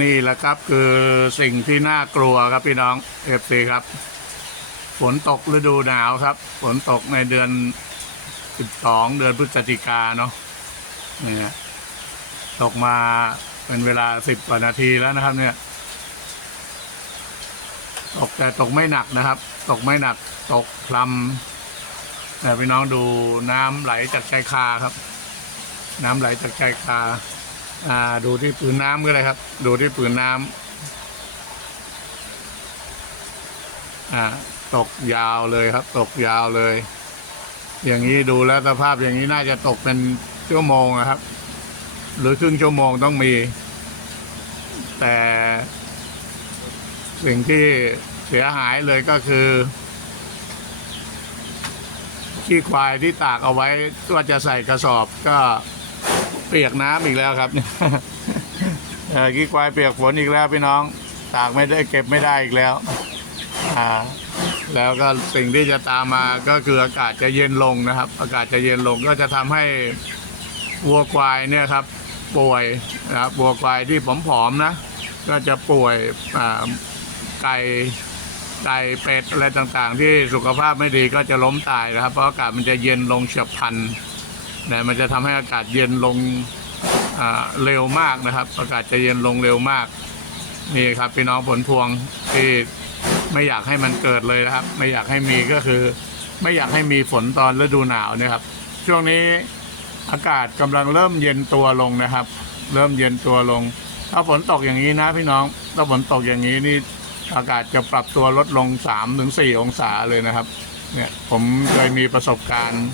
นี่แหละครับคือสิ่งที่น่ากลัวครับพี่น้องเอฟซีครับ ฝนตกฤดูหนาวครับ ฝนตกในเดือน12เดือนพฤศจิกาเนาะนี่ฮะตกมาเป็นเวลา10กว่านาทีแล้วนะครับ เนี่ย ตกแต่ตกไม่หนักนะครับ ตกไม่หนัก ตกพลำแต่พี่น้องดูน้ำไหลจากชายคาครับ น้ำไหลจากชายคา อ่าดูที่ผืนน้ำก็เลยครับ ดูที่ผืนน้ำอ่าตกยาวเลยครับ ตกยาวเลย อย่างนี้ดูแล้วสภาพอย่างนี้น่าจะตกเป็นชั่วโมงนะครับ หรือครึ่งชั่วโมงต้องมี แต่ สิ่งที่เสียหายเลยก็คือขี้ควายที่ตากเอาไว้ว่าจะใส่กระสอบก็ เปียกน้ำอีกแล้วครับขี้ควายเปียกฝนอีกแล้วพี่น้องตากไม่ได้เก็บไม่ได้อีกแล้ว อ่า แล้วก็สิ่งที่จะตามมาก็คืออากาศจะเย็นลงนะครับ อากาศจะเย็นลงก็จะทำให้วัวควายเนี่ยครับ ป่วยนะครับวัวควายที่ผอมๆนะ ก็จะป่วยอ่าไก่ไก่เป็ดอะไรต่างๆ ที่สุขภาพไม่ดีก็จะล้มตายนะครับ เพราะอากาศมันจะเย็นลงเฉียบพลัน นะมันจะทำให้อากาศเย็นลงเร็วมากนะครับ อากาศจะเย็นลงเร็วมาก นี่ครับพี่น้องผลพวงที่ไม่อยากให้มันเกิดเลยนะครับ ไม่อยากให้มีก็คือ ไม่อยากให้มีฝนตอนฤดูหนาวนะครับ ช่วงนี้อากาศกำลังเริ่มเย็นตัวลงนะครับ เริ่มเย็นตัวลง ถ้าฝนตกอย่างนี้นะพี่น้อง ถ้าฝนตกอย่างนี้นี่อากาศจะปรับตัวลดลง3-4ถึง4องศาเลยนะครับ เนี่ยผมเคยมีประสบการณ์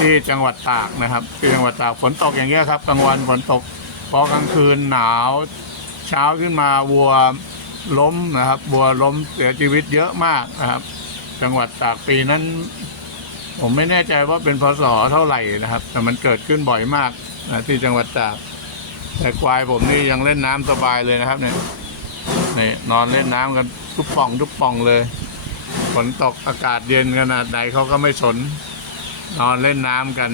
ที่จังหวัดตากนะครับที่จังหวัดตากฝนตกอย่างเงี้ยครับกลางวันฝนตกพอกลางคืนหนาว เช้าขึ้นมาวัวล้มนะครับวัวล้มเสียชีวิตเยอะมากนะครับ จังหวัดตากปีนั้น ผมไม่แน่ใจว่าเป็นพศเท่าไหร่นะครับ แต่มันเกิดขึ้นบ่อยมากนะที่จังหวัดตากแต่ควายผมนี่ยังเล่นน้ำสบายเลยนะครับเนี่ยนี่นอนเล่นน้ำกันทุกป่องทุกป่องเลยฝนตกอากาศเย็นขนาดใดเขาก็ไม่สน นอนเล่นน้ำกัน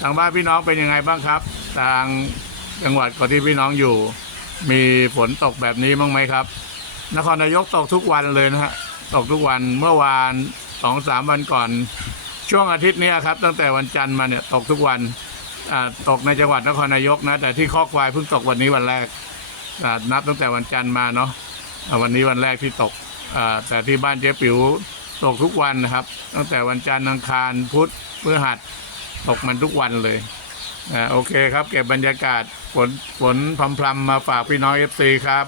ทางบ้านพี่น้องเป็นยังไงบ้างครับ ทางจังหวัดก่อนที่พี่น้องอยู่ มีฝนตกแบบนี้บ้างไหมครับ นครนายกตกทุกวันเลยนะฮะตกทุกวันเมื่อวานสองสามวันก่อน ช่วงอาทิตย์นี้ครับ ตั้งแต่วันจันทร์มาเนี่ยตกทุกวันตกในจังหวัดนครนายกนะ แต่ที่ข้อควายเพิ่งตกวันนี้วันแรกนับตั้งแต่วันจันทร์มาเนาะวันนี้วันแรกที่ตกแต่ที่บ้านเจ๊ปิ๋ว ตกทุกวันนะครับ ตั้งแต่วันจันทร์อังคารพุธพฤหัสตกมันทุกวันเลยอ่าโอเคครับ เก็บบรรยากาศฝนฝนพรำๆมาฝากพี่น้องเอฟซีครับ